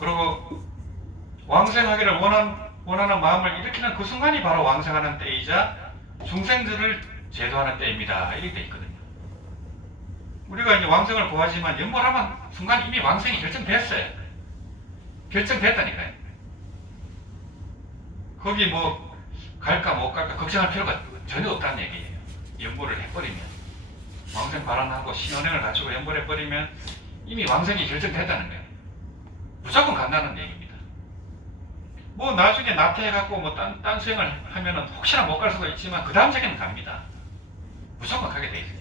그리고 왕생하기를 원하는 마음을 일으키는 그 순간이 바로 왕생하는 때이자 중생들을 제도하는 때입니다. 이렇게 돼 있거든요. 우리가 이제 왕생을 구하지만 연보하면 순간 이미 왕생이 결정됐어요. 결정됐다니까요. 거기 뭐 갈까 못 갈까 걱정할 필요가 전혀 없다는 얘기예요. 연보를 해버리면, 왕생 발언하고 신원행을 갖추고 연보를 해버리면 이미 왕생이 결정됐다는 거예요. 무조건 간다는 얘기입니다. 뭐 나중에 나태해갖고 뭐 딴 수행을 하면은 혹시나 못 갈 수가 있지만 그 다음 생에는 갑니다. 무조건 가게 돼 있어요.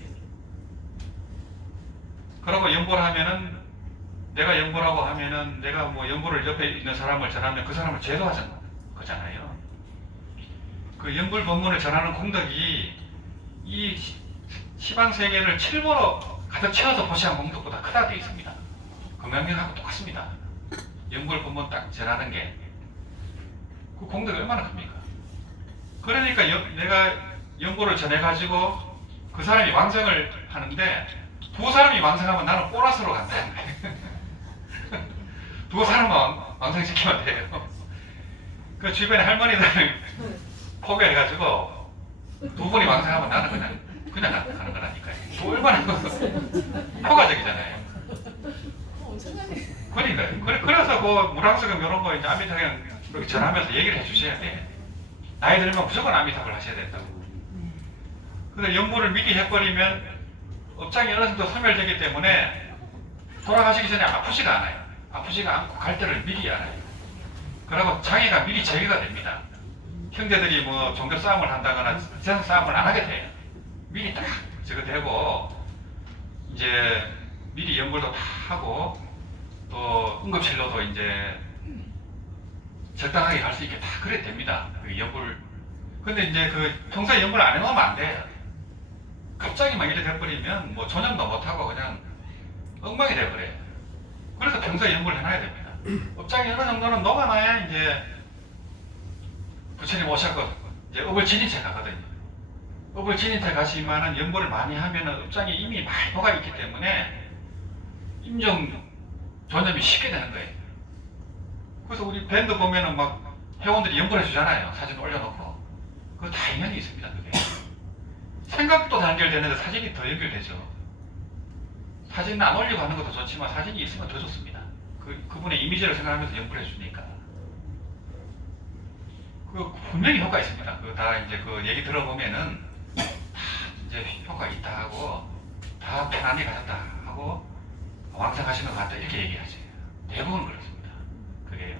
그러고 연보를 하면은, 내가 연보라고 하면은 내가 뭐 연보를 옆에 있는 사람을 전하면 그 사람을 제도하자는 거잖아요. 그 연불 법문을 전하는功德이 이 시방 세계를 칠보로 가득 채워서 보시한功德보다 크다 되어 있습니다. 금강경하고 똑같습니다. 연불 법문 딱 전하는 게 그功德가 얼마나 큽니까? 그러니까 내가 연보를 전해가지고 그 사람이 왕생을 하는데 두 사람이 왕생하면 나는 보너스로 간다는 거예요. 두 사람만 왕생시키면 돼요. 그 주변에 할머니들을 포기해가지고 두 분이 왕생하면 나는 그냥 가는 거라니까요. 또 얼마나 효과적이잖아요. 그러니까요. 그래서 그 무랑석음 이런 거 이제 아미타경 이렇게 전하면서 얘기를 해주셔야 돼. 나이 들면 무조건 아미타불 하셔야 된다고. 근데 연보를 미리 해버리면 업장이 어느 정도 소멸되기 때문에 돌아가시기 전에 아프지가 않아요. 아프지가 않고 갈 때를 미리 알아요. 그리고 장애가 미리 제거가 됩니다. 형제들이 뭐 종교 싸움을 한다거나 세상 싸움을 안 하게 돼요. 미리 딱 저거 되고 이제 미리 연불도 다 하고 또 응급실로도 이제 적당하게 갈 수 있게 다 그래 됩니다. 그 연불. 근데 이제 그 평소에 연불 안 해놓으면 안 돼요. 갑자기 막 이래 돼버리면 뭐 조념도 못하고 그냥 엉망이 돼버려요. 그래서 평소에 연불 해놔야 됩니다. 업장이 어느 정도는 녹아놔야 이제 부처님 오셨고 이제 업을 지닌 채 가거든요. 업을 지닌 채 가시면은 연보를 많이 하면은 업장이 이미 많이 녹아있기 때문에 임종 조념이 쉽게 되는 거예요. 그래서 우리 밴드 보면은 막 회원들이 연보를 해주잖아요. 사진 올려놓고. 그거 다 인연이 있습니다. 그게. 생각도 단결되는데 사진이 더 연결되죠. 사진은 안 올리고 하는 것도 좋지만 사진이 있으면 더 좋습니다. 그분의 이미지를 생각하면서 연구를 해주니까. 그 분명히 효과 있습니다. 그 다 이제 그 얘기 들어보면은 다 이제 효과 있다 하고 다 편안히 가셨다 하고 왕성하시는 것 같다 이렇게 얘기하죠. 대부분 그렇습니다. 그게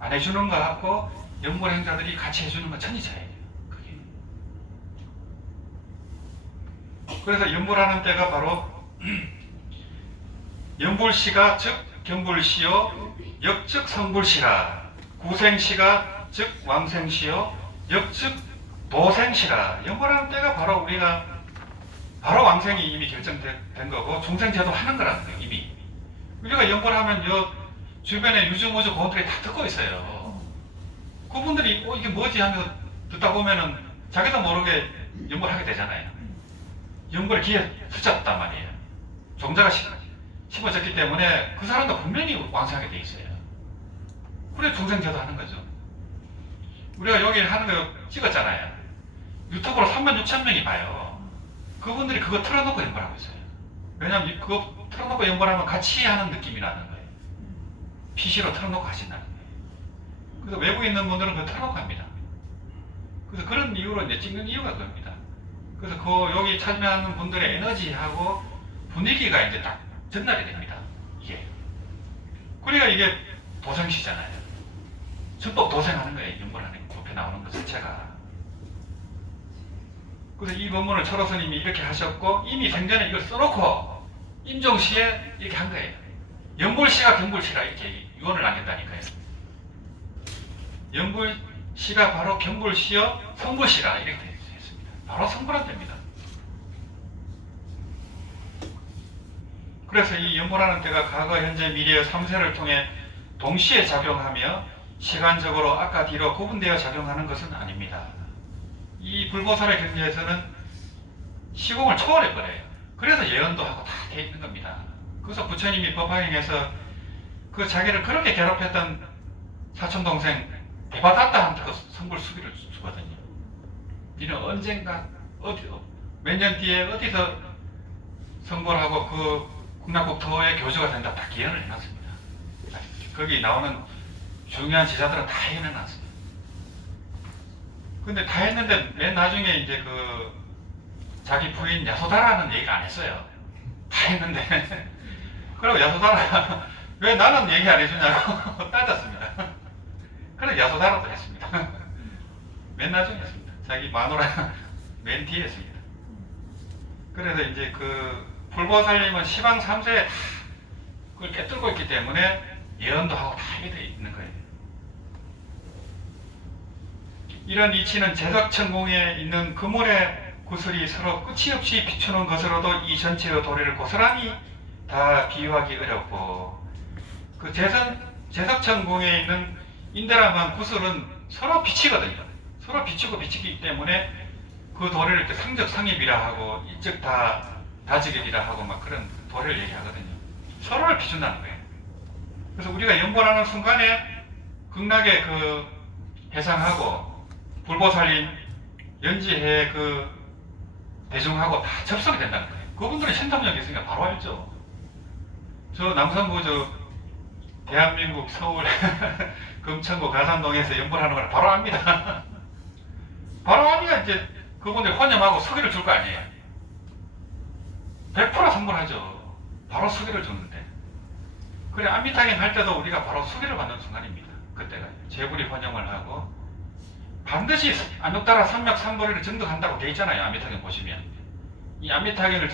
안 해주는 거 하고 연불 행자들이 같이 해주는 건 천지 차이예요. 그게. 그래서 연불하는 때가 바로 연불시가 즉 견불시요 역즉 성불시라. 구생시가 즉 왕생시요 역즉 도생시라. 연불하는 때가 바로 우리가 바로 왕생이 이미 결정된 거고 중생제도 하는 거라는 거예요. 이미 우리가 연불하면 요 주변에 유주무주 고원들이 다 듣고 있어요. 그분들이 이게 뭐지 하면서 듣다 보면은 자기도 모르게 연불하게 되잖아요. 연불 기에 스쳤단 말이에요. 종자가 심어졌기 때문에 그 사람도 분명히 왕성하게 돼 있어요. 그래 중생제도 하는 거죠. 우리가 여기 하는 거 찍었잖아요. 유튜브로 36,000명이 봐요. 그분들이 그거 틀어놓고 연불하고 있어요. 왜냐면 그거 틀어놓고 연불하면 같이 하는 느낌이 나는 거예요. PC로 틀어놓고 하신다는 거예요. 그래서 외국에 있는 분들은 그거 틀어놓고 합니다. 그래서 그런 이유로 이제 찍는 이유가 그겁니다. 그래서 여기 참여하는 분들의 에너지하고 분위기가 이제 딱 전달이 됩니다. 이게. 그러니까 이게 도생시잖아요. 전법 도생하는 거예요. 연불하는 거, 앞에 나오는 것 자체가. 그래서 이 법문을 철호스님이 이렇게 하셨고 이미 생전에 이걸 써놓고 임종시에 이렇게 한 거예요. 연불시가 견불시라 이렇게 유언을 남겼다니까요. 연불시가 바로 견불시요 성불시라 이렇게 되어 있습니다. 바로 성불한 때입니다. 그래서 이 연불하는 때가 과거, 현재, 미래의 3세를 통해 동시에 작용하며 시간적으로 앞과 뒤로 구분되어 작용하는 것은 아닙니다. 이 불보살의 경지에서는 시공을 초월해버려요. 그래서 예언도 하고 다 되어 있는 겁니다. 그래서 부처님이 법화경에서 그 자기를 그렇게 괴롭혔던 사촌 동생 대바다다한테 그 성불 수비를 주거든요. 니는 언젠가 어디 몇 년 뒤에 어디서 성불하고 그 국락국토의 교주가 된다 다 예언을 해놨습니다. 거기 나오는 중요한 제자들은 다 해놨습니다. 근데 다 했는데 맨 나중에 이제 그 자기 부인 야소다라는 얘기를 안 했어요. 다 했는데 그리고 야소다라 왜 나는 얘기 안 해주냐고 따졌습니다. 그래서 야소다라도 했습니다. 맨 나중에 했습니다. 자기 마누라 맨 뒤에 했습니다. 그래서 이제 그 불보살님은 시방 3세에 그걸 깨뚫고 있기 때문에 예언도 하고 다 하게 되어 있는 거예요. 이런 이치는 제석천공에 있는 그물의 구슬이 서로 끝이 없이 비추는 것으로도 이 전체의 도리를 고스란히 다 비유하기 어렵고, 그 제석천공에 있는 인대라만 구슬은 서로 비치거든요. 서로 비치고 비치기 때문에 그 도리를 이렇게 상적상입이라 하고 이쪽 다지급이라 하고 막 그런 도리를 얘기하거든요. 서로를 비춘다는 거예요. 그래서 우리가 연보라는 순간에 극락의 그 해상하고 불보살님 연지해 그 대중하고 다 접속이 된다는 거예요. 그분들은 신통력이 있으니까 바로 알죠. 저 남성부 대한민국 서울 금천구 가산동에서 연보하는 걸 바로 압니다. 바로 아니가 이제 그분들 혼념하고 수기를 줄 거 아니에요. 100% 선물하죠. 바로 수기를 줬는데. 그래, 안미타경 할 때도 우리가 바로 수기를 받는 순간입니다. 그때가. 재불이 혼념을 하고. 반드시 안욕따라 삼맥삼보리를 증득한다고 돼 있잖아요. 안미타경 보시면. 이 안미타경을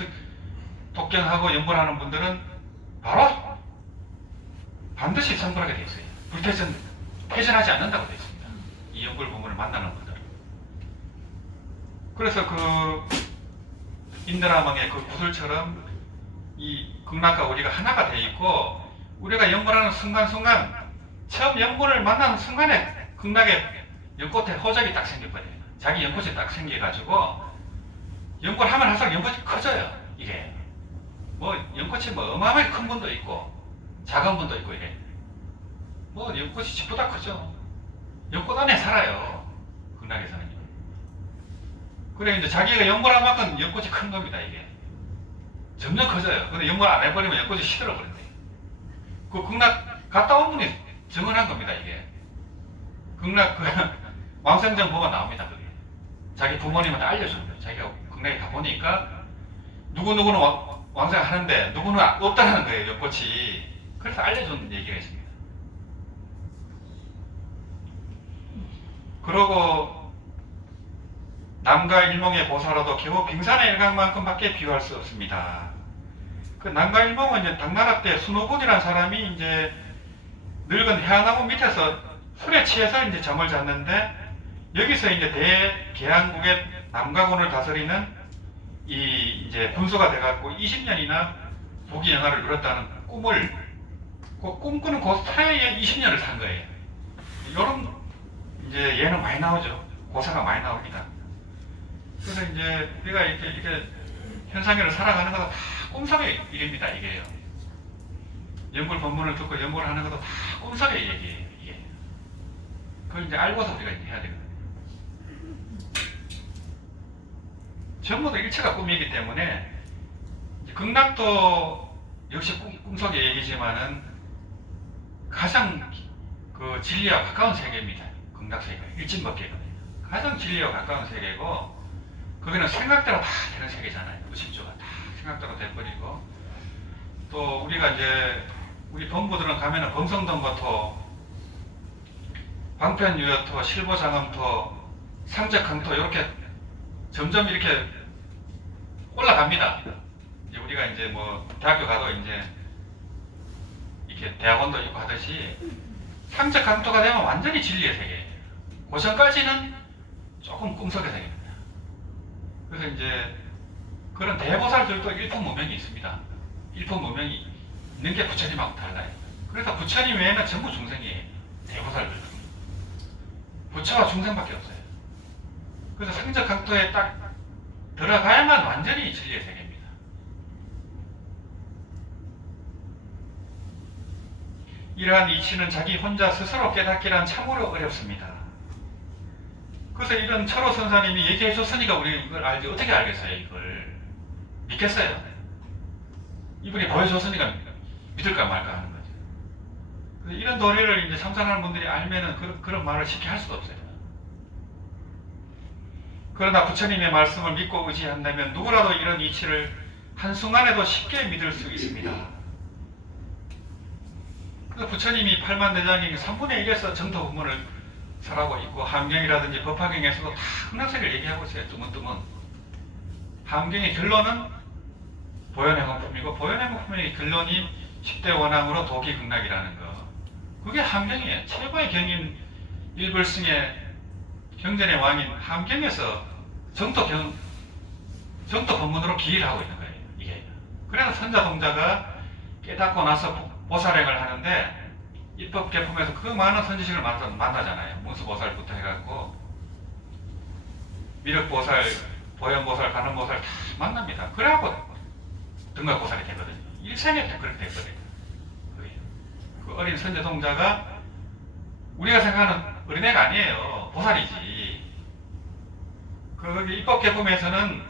독경하고 연불하는 분들은 바로 반드시 선불하게 돼 있어요. 퇴전하지 않는다고 돼 있습니다. 이 연불 부분을 만나는 분들은. 그래서 그 인드라망의 그 구슬처럼 이 극락과 우리가 하나가 돼 있고, 우리가 연불하는 순간순간 처음 연불을 만나는 순간에 극락에 연꽃에 호적이 딱 생겼거든요. 자기 연꽃이 딱 생겨가지고 연불하면 할수록 연꽃이 커져요. 이게 뭐 연꽃이 뭐 어마어마하게 큰 분도 있고 작은 분도 있고 이래. 뭐 연꽃이 집보다 크죠. 연꽃 안에 살아요. 극락에서는요. 그래 이제 자기가 연불한 만큼 연꽃이 큰 겁니다. 이게 점점 커져요. 근데 연불 안 해버리면 연꽃이 시들어 버린대요. 그 극락 갔다 온 분이 증언한 겁니다. 이게 극락 그 왕생정 보고 나옵니다. 그게 자기 부모님한테 알려주는 거예요. 자기가 극락에 가보니까 누구누구는 왕생 하는데 누구는 없다는 거예요. 연꽃이. 그래서 알려준 얘기가 있습니다. 그러고 남과 일몽의 보살로도 겨우 빙산의 일각만큼밖에 비유할 수 없습니다. 그 남과 일몽은 이제 당나라 때 순호군이라는 사람이 이제 늙은 해안나무 밑에서 술에 취해서 이제 잠을 잤는데, 여기서 이제 대계양국의 남가군을 다스리는 이 이제 군수가 돼갖고 20년이나 부귀 영화를 누렸다는 꿈을, 그 꿈꾸는 그 사이에 20년을 산 거예요. 이런 이제 예는 많이 나오죠. 고사가 많이 나옵니다. 그래서 이제 우리가 이렇게 현상계를 살아가는 것도 다 꿈속의 일입니다. 이게요. 연불 법문을 듣고 연불을 하는 것도 다 꿈속의 얘기예요. 이게. 그걸 이제 알고서 우리가 이제 해야 되거든요. 전부 다 일체가 꿈이기 때문에 극락도 역시 꿈속의 얘기지만은 가장 그 진리와 가까운 세계입니다. 극락세계가 일진법계거든요. 가장 진리와 가까운 세계고, 거기는 생각대로 다 되는 세계잖아요. 의식주가 다 생각대로 돼버리고, 또 우리가 이제 우리 본부들은 가면은 범성동거토, 방편유효토, 실보장엄토, 상적강토 이렇게 점점 이렇게 올라갑니다. 이제 우리가 이제 뭐 대학교 가도 이제 이렇게 대학원도 있고 하듯이 상적강토가 되면 완전히 진리의 세계예요. 고전까지는 조금 꿈속의 세계입니다. 그래서 이제 그런 대보살들도 일품무명이 있습니다. 일품무명이 있는 게 부처님하고 달라요. 그래서 부처님 외에는 전부 중생이에요. 대보살들. 부처와 중생밖에 없어요. 그래서 상적강토에 딱 들어가야만 완전히 진리의 세계입니다. 이러한 이치는 자기 혼자 스스로 깨닫기란 참으로 어렵습니다. 그래서 이런 철호 선사님이 얘기해 줬으니까 우리 이걸 알지. 어떻게 알겠어요? 이걸 믿겠어요? 이분이 보여줬으니까 믿을까 말까 하는 거죠. 그래서 이런 도리를 이제 참선하는 분들이 알면은 그런 말을 쉽게 할 수가 없어요. 그러나 부처님의 말씀을 믿고 의지한다면 누구라도 이런 이치를 한순간에도 쉽게 믿을 수 있습니다. 그래서 부처님이 팔만대장경 3분의 1에서 정토 부문을 설하고 있고, 함경이라든지 법화경에서도 다 흥락색을 얘기하고 있어요. 뜨문뜨문. 함경의 결론은 보현행원품이고, 보현행원품의 결론이 10대 원앙으로 도기극락이라는 거. 그게 함경이에요. 최고의 경인 일불승의 경전의 왕인 함경에서 정토 법문으로 기일을 하고 있는 거예요. 이게. 그래서 선자동자가 깨닫고 나서 보살행을 하는데, 입법계품에서 그 많은 선지식을 만나잖아요. 문수보살부터 해갖고 미륵보살, 보현보살, 간음보살 다 만납니다. 그래갖고 등각보살이 되거든요. 일생에 다 그렇게 되거든요. 그 어린 선자동자가 우리가 생각하는 어린애가 아니에요. 보살이지. 그 입법계품에서는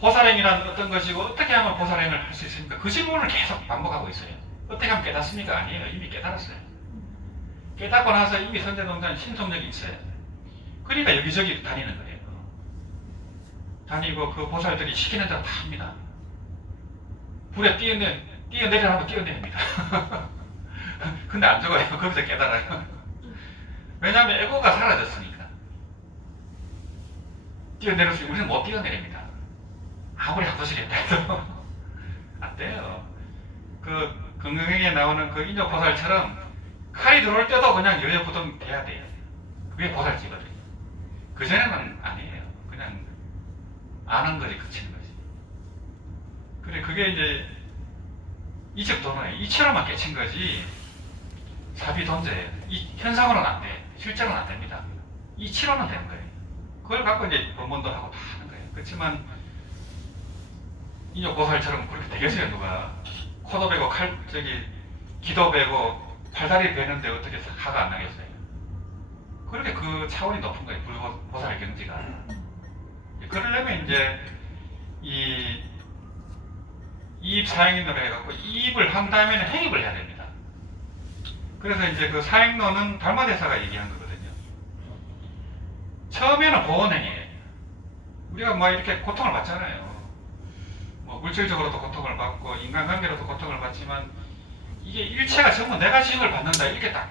보살행이란 어떤 것이고 어떻게 하면 보살행을 할 수 있습니까? 그 질문을 계속 반복하고 있어요. 어떻게 하면 깨닫습니까? 아니에요. 이미 깨달았어요. 깨닫고 나서 이미 선자동자는 신통력이 있어요. 그러니까 여기저기 다니는 거예요. 다니고 그 보살들이 시키는 대로 다 합니다. 불에 뛰어내리라면 뛰어내립니다. 근데 안 죽어요. 거기서 깨달아요. 왜냐하면 에고가 사라졌으니까. 뛰어내릴 수, 우리는 못 뛰어내립니다. 아무리 학도시겠다 해도 안 돼요. 그 건강에 나오는 그 인조보살처럼 칼이 들어올 때도 그냥 여여부동 돼야 돼요. 그게 보살지거든요. 그전에는 아니에요. 그냥 아는 거지, 그치는 거지. 그래, 그게 이제 이측도노예요. 이치로만 깨친 거지 사비돈제예요. 이 현상으로는 안 돼. 실제로는 안 됩니다. 이치로는 되는 거예요. 그걸 갖고 이제 법문도 하고 다 하는 거예요. 그렇지만 인조보살처럼 그렇게 되겠어요, 누가? 코도 베고 기도 베고 팔다리 베는데 어떻게 화가 안 나겠어요? 그렇게 그 차원이 높은 거예요. 불보살의 경지가. 그러려면 이제 이 이입 사행인으로 해갖고 이입을 한 다음에는 행입을 해야 됩니다. 그래서 이제 그 사행론은 달마대사가 얘기한 거거든요. 처음에는 보온행이에요. 우리가 뭐 이렇게 고통을 받잖아요. 뭐 물질적으로도 고통을 받고 인간관계로도 고통을 받지만 이게 일체가 전부 내가 지음을 받는다, 이렇게 딱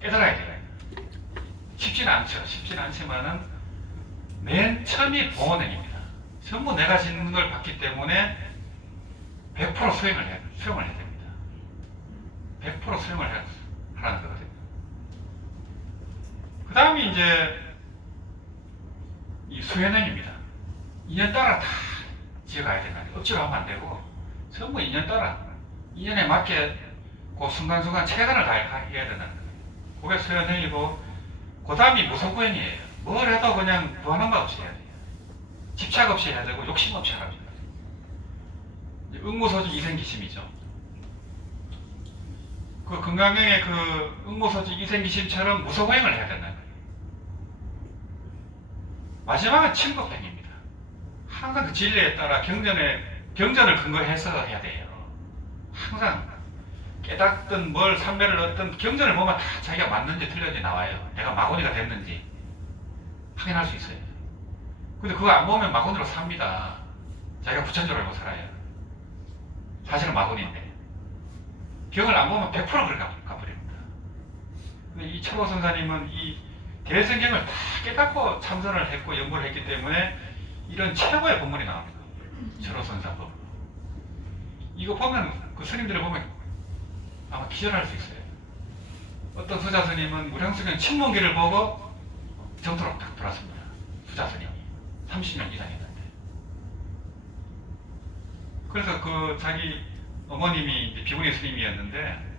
깨달아야 돼요. 쉽지는 않죠. 쉽지는 않지만은 맨 처음이 보온행입니다. 전부 내가 짓는 걸 받기 때문에 100% 수용을 해야 됩니다. 100% 수용을 하라는 거거든요. 그 다음이 이제 이 수행행입니다. 인연 따라 다 지어가야 된다는 거예요. 억지로 하면 안 되고 전부 인연 따라, 인연에 맞게 그 순간순간 최선을 다해야 된다는 거예요. 그게 수행행이고, 그 다음이 무성구행이에요. 뭘 해도 그냥 부한한 것 없이 해야 돼요. 집착 없이 해야 되고 욕심 없이 하랍니다. 응무소지 이생기심이죠. 그 건강경의 그 응무소지 이생기심처럼 무소행을 해야 된다는 거예요. 마지막은 침법행입니다. 항상 그 진리에 따라 경전을 근거해서 해야 돼요. 항상 깨닫든 뭘 삼매를 얻든 경전을 보면 다 자기가 맞는지 틀렸는지 나와요. 내가 마고니가 됐는지 확인할 수 있어요. 근데 그거 안 보면 마고니로 삽니다. 자기가 부처인 줄 알고 살아요. 사실은 마고니인데 경을 안 보면 100% 그걸 가버립니다. 근데 이 철호 선사님은 이 대성경을 다 깨닫고 참선을 했고 연구를 했기 때문에 이런 최고의 법문이 나옵니다. 철호 선사법. 이거 보면 그 스님들을 보면 아마 기절할 수 있어요. 어떤 수자 스님은 무량수경 친문기를 보고 정토로 딱 돌았습니다. 수자 스님이 30년 이상 했는데. 그래서 그 자기 어머님이 이제 비구니 스님이었는데,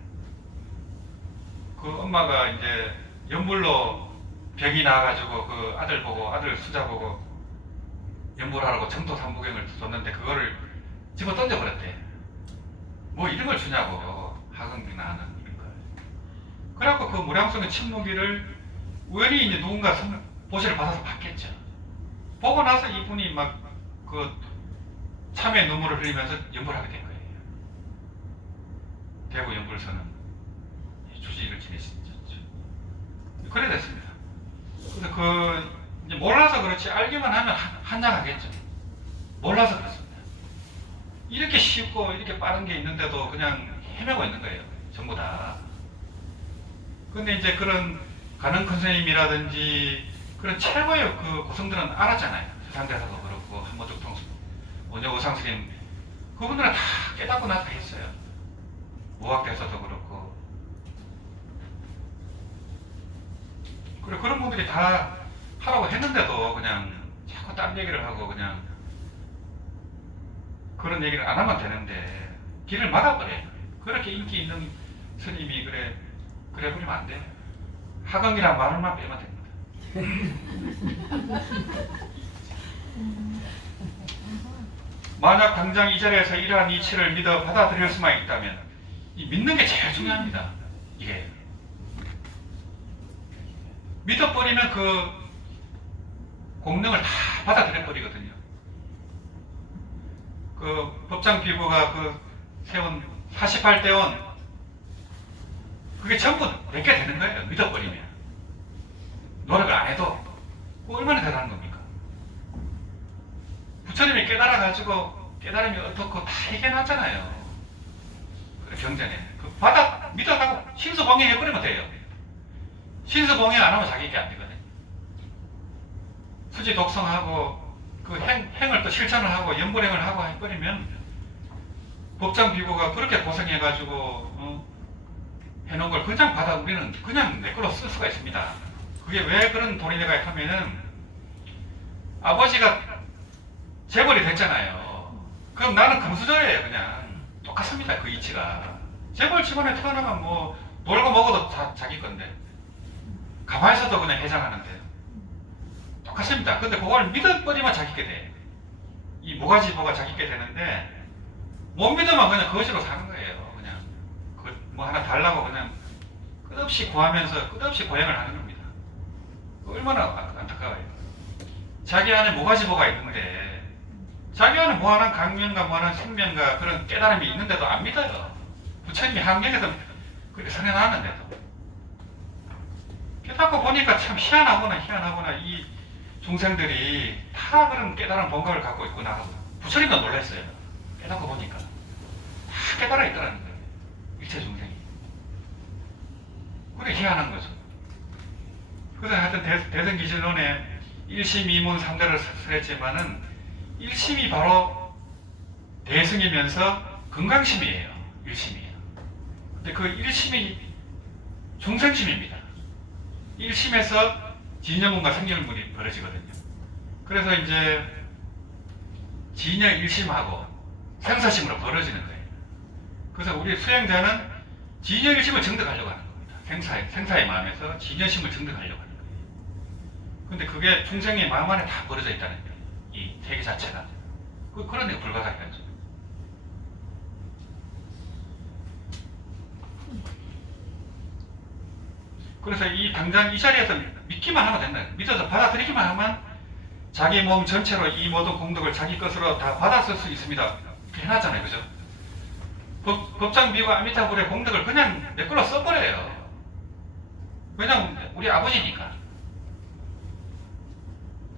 그 엄마가 이제 연불로 병이 나와가지고 그 아들 수자 보고 연불하라고 정토 삼부경을 줬는데 그거를 집어 던져버렸대. 뭐 이런 걸 주냐고 하강기나 하는 일인가. 그래갖고 그 무량성의 침묵기를 우연히 이제 누군가 보시를 받아서 봤겠죠. 보고 나서 이분이 막 그 참회 눈물을 흘리면서 연불을 하게 된 거예요. 대구 연불서는 주지를 지내셨죠. 그래 됐습니다. 그래서 그 이제 몰라서 그렇지 알기만 하면 한장하겠죠. 몰라서 그렇습니다. 이렇게 쉽고 이렇게 빠른 게 있는데도 그냥 헤매고 있는 거예요. 전부 다. 근데 이제 그런 가능 큰 스님이라든지 그런 최고의 그 고성들은 알았잖아요. 세상대사도 그렇고 한모족 통수, 원효의상 스님 그분들은 다 깨닫고 나서 했어요. 무학대사도 그렇고. 그래 그런 분들이 다 하라고 했는데도 그냥 자꾸 딴 얘기를 하고 그냥 그런 얘기를 안 하면 되는데 길을 막아버려요. 그렇게 인기 있는 스님이 그래 버리면 안 돼요. 하강이란 말만 빼면 됩니다. 만약 당장 이 자리에서 이러한 이치를 믿어 받아들일 수만 있다면 이 믿는 게 제일 중요합니다. 이게 믿어버리면 그 공능을 다 받아들여버리거든요. 그 법장비구가 그 세운 48대원 그게 전부 내게 되는 거예요. 믿어버리면 노력을 안 해도 얼마나 대단한 겁니까? 부처님이 깨달아가지고 깨달음이 어떻고 다 얘기해놨잖아요. 경전에 그 믿어가고 신수봉행 해버리면 돼요. 신수봉행 안 하면 자기 게 안 되거든요. 수지 독성하고 그 행을 또 실천을 하고 연불행을 하고 해버리면 법장 비구가 그렇게 고생해가지고 해놓은 걸 그냥 받아 우리는 그냥 내 걸로 쓸 수가 있습니다. 그게 왜 그런 돈이 내가 하면은 아버지가 재벌이 됐잖아요. 그럼 나는 금수저예요. 그냥 똑같습니다. 그 이치가 재벌 집안에 태어나면 뭐 놀고 먹어도 다 자기 건데 가만히 있어도 그냥 해장하는데 똑같습니다. 근데 그걸 믿어버리면 자기게 돼. 이 무가지보가 자기게 되는데 못 믿으면 그냥 거지로 사는 거예요. 그냥 뭐 하나 달라고 그냥 끝없이 구하면서 끝없이 고행을 하는 겁니다. 얼마나 안타까워요. 자기 안에 무가지보가 있는데 자기 안에 무한한 강명과 무한한 생명과 그런 깨달음이 있는데도 안 믿어요. 부처님이 학명에서 그렇게 선해놨는데도 깨닫고 보니까 참 희한하구나 이 중생들이 다 그런 깨달은 본각을 갖고 있구나 하고 부처님도 놀랐어요. 깨닫고 보니까 다 깨달아 있더라는 거예요. 일체 중생이. 그래 희한한 거죠. 그래서 하여튼 대승기실론에 1심, 2문, 3대를 설했지만은 1심이 바로 대승이면서 건강심이에요. 1심이에요. 근데 그 1심이 중생심입니다. 1심에서 진여문과 생멸문이 벌어지거든요. 그래서 이제 진여 1심하고 생사심으로 벌어지는 거예요. 그래서 우리 수행자는 진여 1심을 증득하려고 하는 겁니다. 생사의 마음에서 진여심을 증득하려고 하는 거예요. 근데 그게 중생의 마음 안에 다 벌어져 있다는 거예요. 이 세계 자체가. 그런 데가 불가사의하죠. 그래서 당장 이 자리에서 믿기만 하면 된다. 믿어서 받아들이기만 하면 자기 몸 전체로 이 모든 공덕을 자기 것으로 다 받아쓸 수 있습니다. 그렇게 해놨잖아요. 그죠? 법장비와 아미타불의 공덕을 그냥 내 걸로 써버려요. 왜냐면 우리 아버지니까.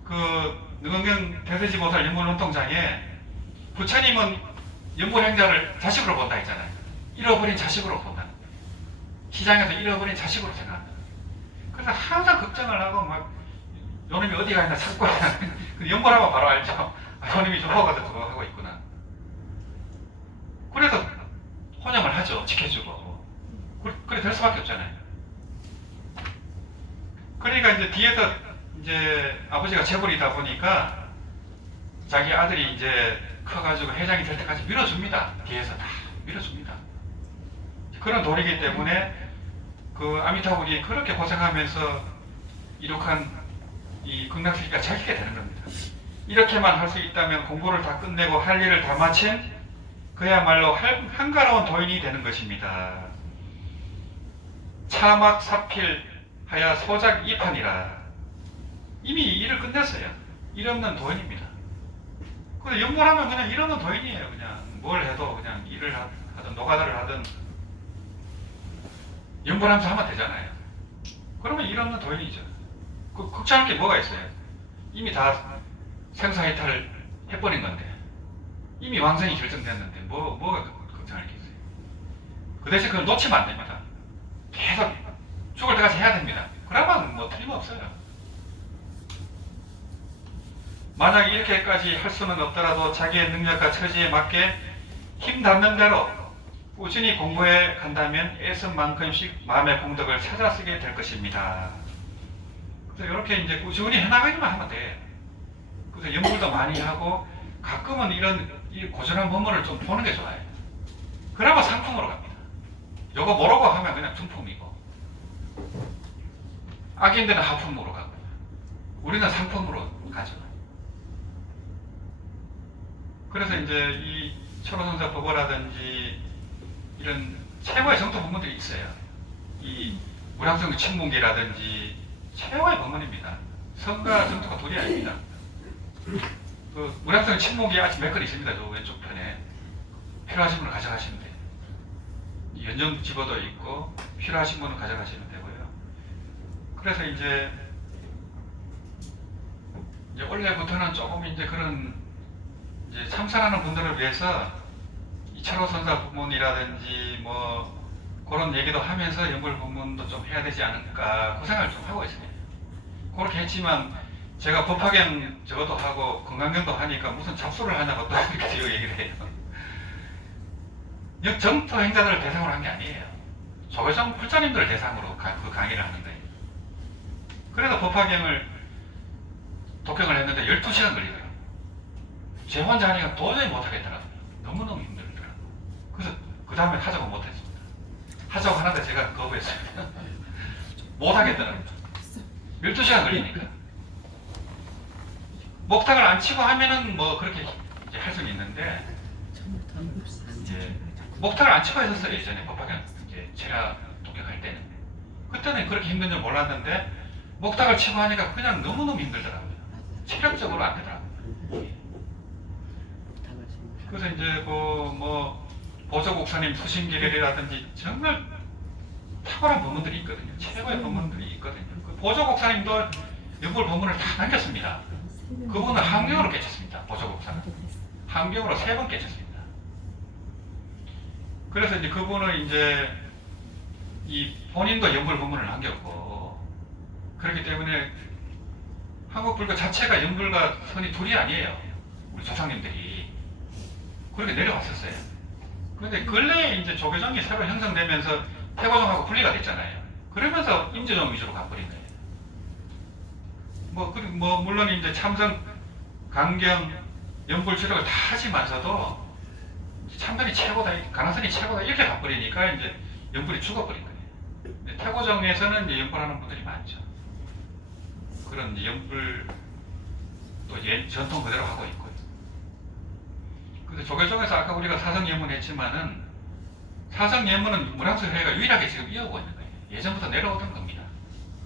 그 능은경 대세지보살 연불논통장에 부처님은 연불행자를 자식으로 본다 했잖아요. 잃어버린 자식으로 본다. 시장에서 잃어버린 자식으로 생각한다. 그래서 항상 걱정을 하고 막 요놈이 어디 가 있나 찾고 연불하면 바로 알죠. 요놈이 저거 가서 저거 하고 있구나. 그래서 혼영을 하죠. 지켜주고. 그래 될 수밖에 없잖아요. 그러니까 이제 뒤에서 이제 아버지가 재벌이다 보니까 자기 아들이 이제 커가지고 회장이 될 때까지 밀어줍니다. 뒤에서 다 밀어줍니다. 그런 도리이기 때문에 그 아미타불이 그렇게 고생하면서 이룩한 이 극락세계가 자기게 되는 겁니다. 이렇게만 할 수 있다면 공부를 다 끝내고 할 일을 다 마친 그야말로 한가로운 도인이 되는 것입니다. 사막 사필 하야 소작 이판이라. 이미 일을 끝냈어요. 일 없는 도인입니다. 근데 연골하면 그냥 일 없는 도인이에요. 그냥 뭘 해도 그냥 일을 하든 노가다를 하든 연골하면서 하면 되잖아요. 그러면 일 없는 도인이죠. 걱정할 게 뭐가 있어요? 이미 다 생사해탈을 해버린 건데, 이미 왕성이 결정됐는데 뭐가 걱정할 게 있어요? 그 대신 그걸 놓치면 안 됩니다. 계속 죽을 때까지 해야 됩니다. 그러면 뭐 틀림없어요. 만약 이렇게까지 할 수는 없더라도 자기의 능력과 처지에 맞게 힘 닿는 대로 꾸준히 공부해 간다면 애쓴 만큼씩 마음의 공덕을 찾아 쓰게 될 것입니다. 그래서 이렇게 이제 꾸준히 해나가기만 하면 돼. 그래서 연구도 많이 하고 가끔은 이 고전한 법문을 좀 보는 게 좋아요. 그나마 상품으로 갑니다. 요거 모르고 하면 그냥 중품이고, 악인들은 하품으로 가고, 우리는 상품으로 가죠. 그래서 이제 이 철호선사 법어라든지 이런 최고의 정토 법문들이 있어요. 이 무량성 침문기라든지 최고의 법문입니다. 성과 정토가 둘이 아닙니다. 그 무량성 침문기 아직 몇 건 있습니다. 저 왼쪽 편에. 필요하신 분은 가져가시면 돼요. 연정 집어도 있고 필요하신 분은 가져가시면 되고요. 그래서 이제 원래부터는 조금 이제 그런 이제 참선하는 분들을 위해서 이 철호선사 법문이라든지 뭐 그런 얘기도 하면서 연골 법문도 좀 해야 되지 않을까 그 생각을 좀 하고 있습니다. 그렇게 했지만 제가 법화경 저것도 하고 건강경도 하니까 무슨 잡수를 하냐고 또 이렇게 뒤로 얘기를 해요. 정토 행자들을 대상으로 한 게 아니에요. 조계종 불자님들을 대상으로 그 강의를 하는 거예요. 그래서 법화경을 독경을 했는데 12시간 걸리더라고요. 제 혼자 하니까 도저히 못하겠더라고요. 너무너무 힘들더라고요. 그래서 그 다음에 하자고 못했습니다. 하자고 하는데 제가 거부했어요. 못하겠더라고요. 12시간 걸리니까. 목탁을 안 치고 하면은 뭐 그렇게 이제 할 수는 있는데, 이제 목탁을 안 치고 했었어요. 예전에 법화경 이제 제가 독경할 때는. 그때는 그렇게 힘든 줄 몰랐는데 목탁을 치고 하니까 그냥 너무너무 힘들더라고요. 체력적으로 안 되더라고요. 그래서 이제 뭐 보조국사님 수신기례라든지 정말 탁월한 법문들이 있거든요. 최고의 법문들이 있거든요. 그 보조국사님도 연골 법문을 다 남겼습니다. 그분은 한경으로 깨쳤습니다. 보조국사는 한경으로 3번 깨쳤습니다. 그래서 이제 그분은 이제 이 본인도 연골 법문을 남겼고, 그렇기 때문에 한국 불교 자체가 연골과 선이 둘이 아니에요. 우리 조상님들이 그렇게 내려왔었어요. 그런데 근래에 이제 조계종이 새로 형성되면서 태고종하고 분리가 됐잖아요. 그러면서 임재종 위주로 가버린 거예요. 뭐 물론 이제 참선, 강경, 연불 주력을 다 하지만서도 참선이 최고다, 간화선이 최고다 이렇게 가버리니까 이제 연불이 죽어버린 거예요. 태고종에서는 이제 연불하는 분들이 많죠. 그런 이제 연불 또 전통 그대로 하고 있고요. 그래서 조계종에서 아까 우리가 사성예문 했지만은 사성예문은 무량수회가 유일하게 지금 이어오고 있는 거예요. 예전부터 내려오던 겁니다.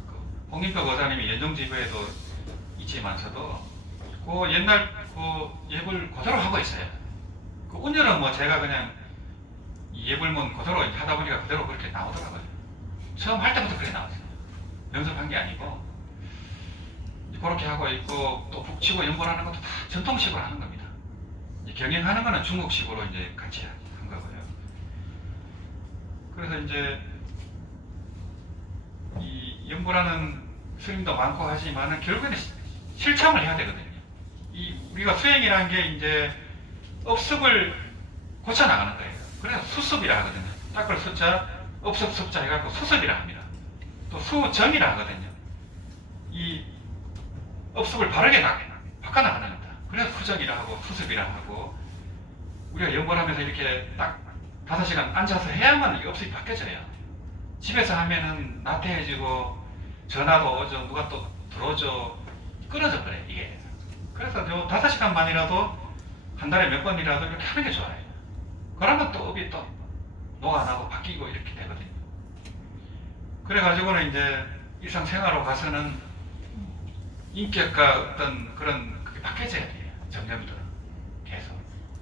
그 홍인표 거사님이 연정지부에도 있지만서도 그 옛날 그 예불 그대로 하고 있어요. 그 운율은 뭐 제가 그냥 이 예불문 그대로 하다 보니까 그대로 그렇게 나오더라고요. 처음 할 때부터 그렇게 나왔어요. 연습한 게 아니고 그렇게 하고 있고, 또 북치고 연골하는 것도 다 전통식으로 하는 겁니다. 경영하는 거는 중국식으로 이제 같이 한 거고요. 그래서 이제 이 연골하는 스님도 많고 하지만은 결국에는 실천을 해야 되거든요. 우리가 수행이라는 게 이제 업습을 고쳐 나가는 거예요. 그래서 수습이라 하거든요. 닦을 수자, 업습 습자 해갖고 수습이라 합니다. 또 수정이라 하거든요. 이 업습을 바르게 바꿔나가는 겁니다. 그래서 수정이라 하고 수습이라 하고, 우리가 연골하면서 이렇게 딱 5시간 앉아서 해야만 이 업습이 바뀌어져요. 집에서 하면은 나태해지고 전화도 오죠, 누가 또 들어오죠, 끊어져 버려요 이게. 그래서 요 5시간만이라도 한 달에 몇 번이라도 이렇게 하는 게 좋아요. 그러면 또 업이 또 녹아나고 바뀌고 이렇게 되거든요. 그래가지고는 이제 일상생활로 가서는 인격과 어떤 그런 그게 바뀌어져야 돼요. 점점들은 계속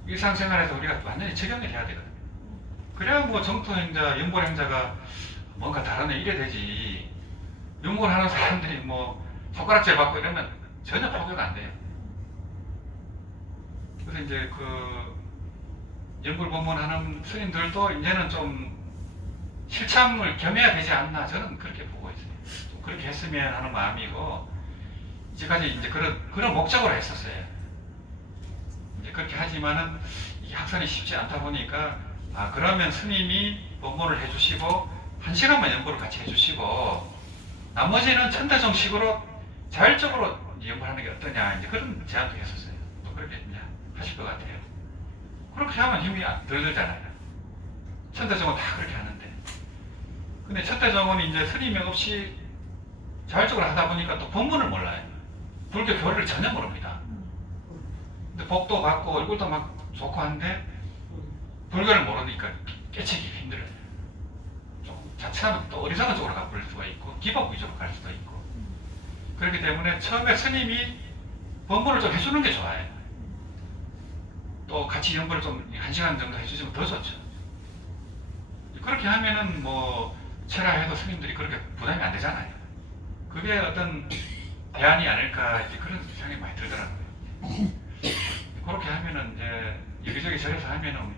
일상생활에서 우리가 완전히 적용이 돼야 되거든요. 그래야 뭐 정토행자, 연골행자가 뭔가 다르네 이래 되지. 연골하는 사람들이 뭐 손가락질 받고 이러면 전혀 포교가 안 돼요. 그래서 이제 그 연골 법문하는 스님들도 이제는 좀 실참을 겸해야 되지 않나 저는 그렇게 보고 있어요. 좀 그렇게 했으면 하는 마음이고 이제까지 이제 그런 목적으로 했었어요. 이제 그렇게 하지만은 이게 확산이 쉽지 않다 보니까 그러면 스님이 법문을 해주시고 1시간만 연구를 같이 해주시고 나머지는 천대정식으로 자율적으로 연구하는 게 어떠냐 이제 그런 제안도 했었어요. 또 그렇게 이제 하실 것 같아요. 그렇게 하면 힘이 덜 들잖아요. 천대정은 다 그렇게 하는데. 근데 천대정은 이제 스님이 없이 자율적으로 하다 보니까 또 법문을 몰라요. 불교 교리를 전혀 모릅니다. 근데 복도 받고 얼굴도 막 좋고 한데 불교를 모르니까 깨치기 힘들어요. 좀 자칫하면 또 어리석은 쪽으로 가볼 수가 있고 기법 위주로 갈 수도 있고 그렇기 때문에 처음에 스님이 법문을 좀 해주는 게 좋아요. 또 같이 연구를 좀 1시간 정도 해주시면 더 좋죠. 그렇게 하면은 뭐 체라해도 스님들이 그렇게 부담이 안 되잖아요. 그게 어떤 대안이 아닐까 이제 그런 생각이 많이 들더라고요. 그렇게 하면은 이제 여기저기 저래서 하면은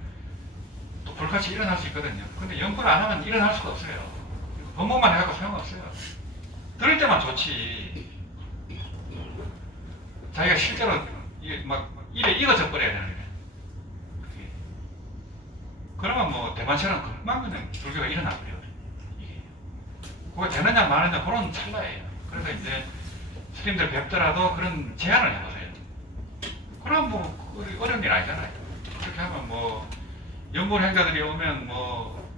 또 불같이 일어날 수 있거든요. 근데 연구를 안 하면 일어날 수가 없어요. 법문만 해갖고 소용없어요. 들을 때만 좋지. 자기가 실제로 막 일에 익어져 버려야 되는 거예요. 그러면 뭐 대만처럼 금방 그냥 불교가 일어나 버려요. 이게 그거 되느냐 마느냐 그런 찰나예요. 그래서 이제 스님들 뵙더라도 그런 제안을 해보세요. 그럼 뭐 어려운 일 아니잖아요. 그렇게 하면 뭐 연골 행자들이 오면 뭐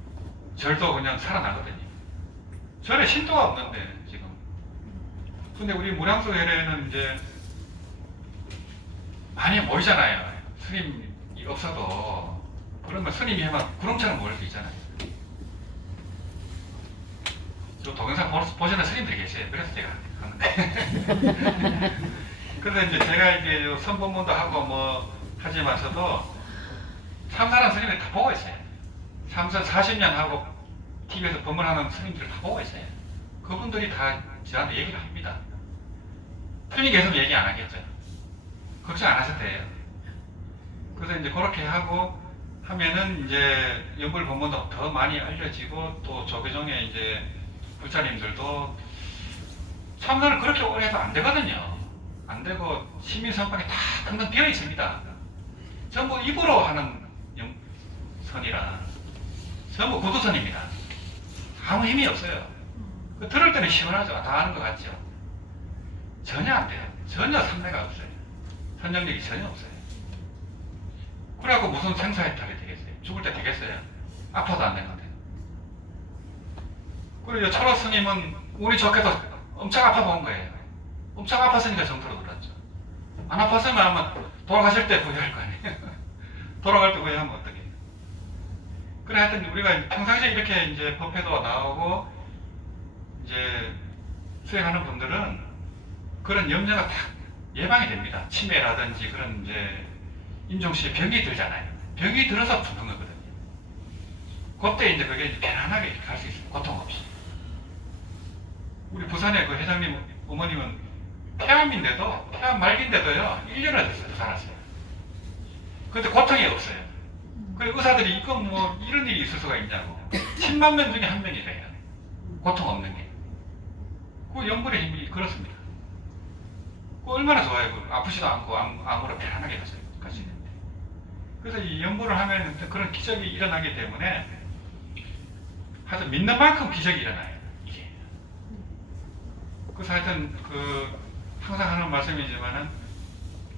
절도 그냥 살아나거든요. 절에 신도가 없는데 지금. 근데 우리 무량수 회례는 이제 많이 모이잖아요. 스님이 없어도 그러면 스님이 하면 구름처럼 모일 수 있잖아요. 저 동영상 보시는 스님들이 계세요. 그래서 제가 하는데. 그래서 이제 제가 이제 선법문도 하고 뭐 하지만서도 참사랑 스님들 다 보고 있어요. 참사 40년 하고 TV에서 법문하는 스님들 다 보고 있어요. 그분들이 다 저한테 얘기를 합니다. 틀리게 해서 얘기 안 하겠죠. 걱정 안 하셔도 돼요. 그래서 이제 그렇게 하고 하면은 이제 연불 법문도 더 많이 알려지고 또 조계종의 이제 불자님들도 참선을 그렇게 오래 해도 안 되거든요. 안 되고 시민선방에 다 등등 비어 있습니다. 전부 입으로 하는 선이라 전부 구두선입니다. 아무 힘이 없어요. 들을 때는 시원하죠. 다 아는 것 같죠. 전혀 안 돼요. 전혀 삼매가 없어요. 선정력이 전혀 없어요. 그래갖고 무슨 생사해탈이 되겠어요? 죽을 때 되겠어요? 아파도 안 되는데. 그리고 철호 스님은 운이 좋게도 엄청 아파 본 거예요. 엄청 아팠으니까 정토로 들었죠. 안 아팠으면 아마 돌아가실 때 후회할 거 아니에요. 돌아갈 때 후회하면 어떡해요. 그래 하여튼 우리가 평상시에 이렇게 이제 법회도 나오고 이제 수행하는 분들은 그런 염려가 다 예방이 됩니다. 치매라든지 그런 이제 임종시에 병이 들잖아요. 병이 들어서 죽는 거거든요. 그때 이제 그게 이제 편안하게 갈 수 있어요. 고통 없이. 우리 부산의 그 회장님 어머님은 폐암인데도, 폐암 말기인데도요, 1년을 됐어요. 살았어요. 근데 고통이 없어요. 그래서 의사들이 이거 뭐 이런 일이 있을 수가 있냐고. 10만 명 중에 한 명이래요. 고통 없는 게. 그 연골의 힘이 그렇습니다. 그 얼마나 좋아요. 그 아프지도 않고 암으로 편안하게 가시는데. 그래서 이 연구를 하면 그런 기적이 일어나기 때문에 하여튼 믿는 만큼 기적이 일어나요. 이게. 그래서 하여튼 그 항상 하는 말씀이지만은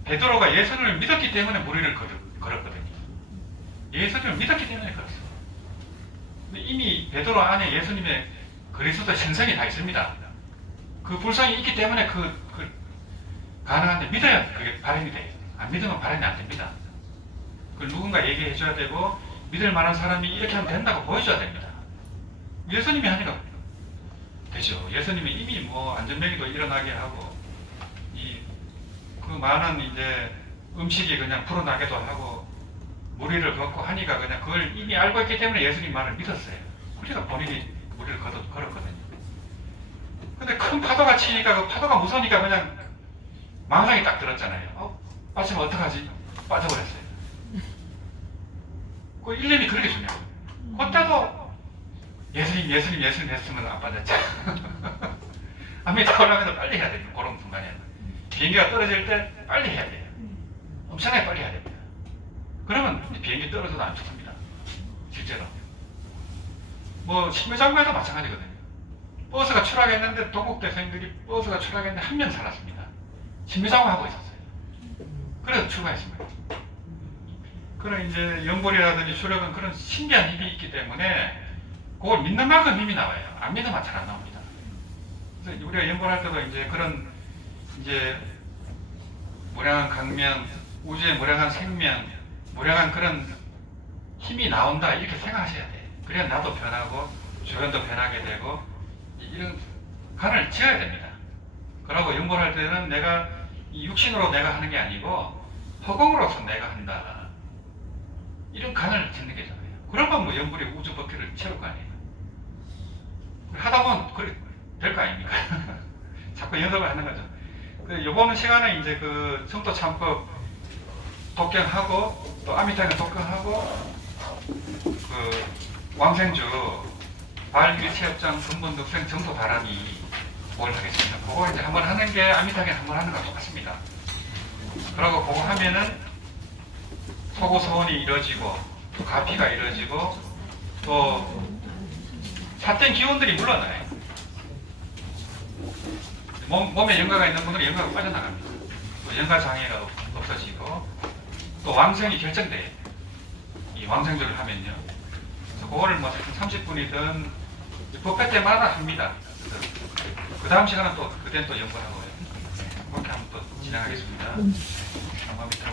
베드로가 예수를 믿었기 때문에 무리를 걸었거든요. 예수님을 믿었기 때문에 걸었어. 근데 이미 베드로 안에 예수님의 그리스도 신성이 다 있습니다. 그 불성이 있기 때문에 가능한데 믿어야 그게 발현이 돼요. 안 믿으면 발현이 안 됩니다. 그걸 누군가 얘기해 줘야 되고 믿을 만한 사람이 이렇게 하면 된다고 보여줘야 됩니다. 예수님이 하니까 없죠. 예수님이 이미 뭐 안전병이도 일어나게 하고 그 많은 이제 음식이 그냥 불어나기도 하고 무리를 걷고 하니까 그냥 그걸 이미 알고 있기 때문에 예수님 말을 믿었어요. 그러니까 본인이 무리를 걸었거든요. 근데 큰 파도가 치니까 그 파도가 무서우니까 그냥 망상이 딱 들었잖아요. 빠지면 어떡하지? 빠져버렸어요. 그 일념이 그렇게 중요해요. 그때도 예수님 했으면 안 빠졌죠. 앞에 타오르면 빨리 해야 돼요. 그런 순간에. 비행기가 떨어질 때 빨리 해야 돼요. 엄청나게 빨리 해야 됩니다. 그러면 비행기 떨어져도 안 죽습니다. 실제로. 뭐 심해장구에도 마찬가지거든요. 버스가 추락했는데 동국대생들이 버스가 추락했는데 한 명 살았습니다. 심해장구 하고 있었어요. 그래서 출발했습니다. 그런 이제 연골이라든지 수력은 그런 신기한 힘이 있기 때문에 그걸 믿는 만큼 힘이 나와요. 안 믿으면 잘 안 나옵니다. 그래서 우리가 연골할 때도 이제 그런 이제 무량한 강명, 우주의 무량한 생명, 무량한 그런 힘이 나온다 이렇게 생각하셔야 돼요. 그래야 나도 변하고 주변도 변하게 되고 이런 간을 지어야 됩니다. 그러고 연골할 때는 내가 이 육신으로 내가 하는 게 아니고 허공으로서 내가 한다. 이런 간을 짓는 게 좋아요. 그러면 뭐 연골이 우주 버킷을 채울 거 아니에요. 하다 보면 그래 될 거 아닙니까? 자꾸 연습을 하는 거죠. 요번 시간에 이제 그 성도 참법 독경하고 또 아미타경 독경하고 그 왕생주 발일체협장 근본 득생 정도 바람이 뭘 하겠습니다. 그거 이제 한번 하는 게 아미타경 한번 하는 거랑 똑같습니다. 그러고 그거 하면은 소고소원이 이루어지고 또 가피가 이루어지고 또 삿된 기운들이 물러나요. 몸에 영가가 있는 분들은 영가가 빠져나갑니다. 또 영가 장애가 없어지고 또 왕생이 결정돼요. 이 왕생조를 하면요. 그래서 그거를 뭐 30분이든 법회 때마다 합니다. 그래서 그 다음 시간은 또 그때는 또 연구하고요. 그렇게 한번 또 진행하겠습니다. 감사합니다.